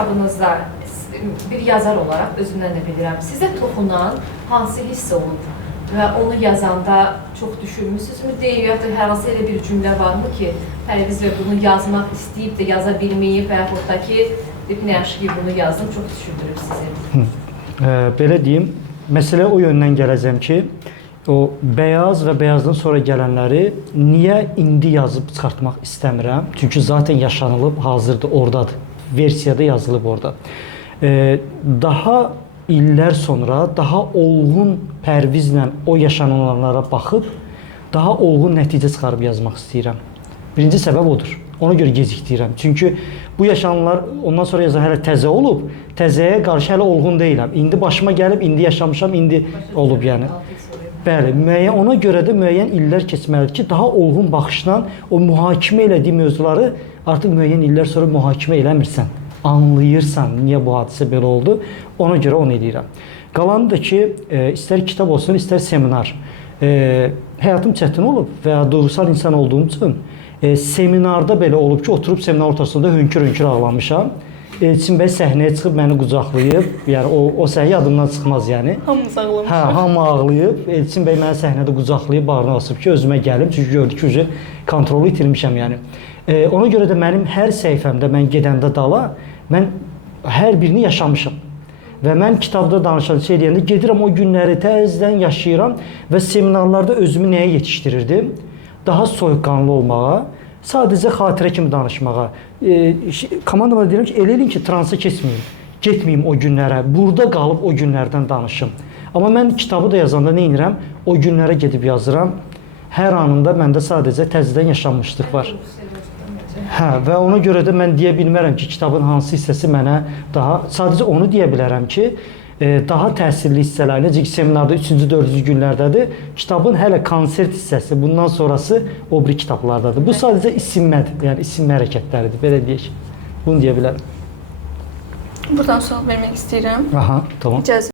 kitabınızda bir yazar olaraq özümdən də bilirəm, sizə toxunan hansı hiss olub və onu yazanda çox düşünmüsünüzmü deyil, ya da hər hansı elə bir cümlə varmı ki, Pərviz və bunu yazmaq istəyib də yaza bilməyib və yaxud da ki, nə yaxşı ki, bunu yazdım, çox düşündürüb sizi. Belə deyim, məsələ o yöndən gələcəm ki, o bəyaz və bəyazdan sonra gələnləri niyə indi yazıb çıxartmaq istəmirəm? Çünki zaten yaşanılıb, hazırdır, oradadır. Versiyada yazılıb orada. Daha illər sonra daha olğun Pərvizlə o yaşananlara baxıb daha olğun nəticə çıxarıb yazmaq istəyirəm. Birinci səbəb odur. Ona görə gecikdirəm. Çünki bu yaşananlar ondan sonra yazan hələ təzə olub, təzəyə qarşı hələ olğun deyiləm. İndi başıma gəlib, indi yaşamışam, indi olub yəni. Bəli, ona görə də müəyyən illər keçməlidir ki, daha olğun baxışla o mühakimə elədiyi mövzuları artıq müəyyən illər sonra mühakimə eləmirsən. Anlayırsan, niyə bu hadisə belə oldu, ona görə onu edirəm. Qalanı da ki, istər kitab olsun, istər seminar. Həyatım çətin olub və duygusal insan olduğum üçün seminarda belə olub ki, oturub seminar ortasında hönkür-hönkür ağlamışam. Elçin bəy səhnəyə çıxıb məni qucaqlayıb, yəni o səhiyyə yadımdan çıxmaz yəni. Hamımız ağlamışıq. Hə, hamı ağlayıb. Elçin bəy məni səhnədə qucaqlayıb, bağrına basıb ki, özümə gəlim. Çünki gördü ki, kontrolu itirmişəm yəni. Ona görə də mənim hər səhifəmdə mən gedəndə dala, mən hər birini yaşamışam. Və mən kitabda danışan şey deyəndə gedirəm o günləri təzədən yaşayıram və seminarlarda özümü nəyə yetişdirirdim? Daha soyuqqanlı olmağa, sadəcə xatirə kimi danışmağa. Komandama deyirəm ki, elə elin ki, transa keçməyim, getməyim o günlərə, burada qalıb o günlərdən danışım. Amma mən kitabı da yazanda nə edirəm? O günlərə gedib yazıram. Hər anında məndə sadəcə təzədən yaşanmışlıq var. Hə, və ona görə də mən deyə bilmərəm ki, kitabın hansı hissəsi mənə daha, sadəcə onu deyə bilərəm ki, daha təsirli hissələr, necə ki, seminarda 3-cü, 4-cü günlərdədir, kitabın hələ konsert hissəsi, bundan sonrası o biri kitablardadır. Bu sadəcə isinmədir, yəni isinmə hərəkətləridir, belə deyək. Bunu deyə bilərəm. Buradan sual vermək istəyirəm. Aha, tamam. İcazə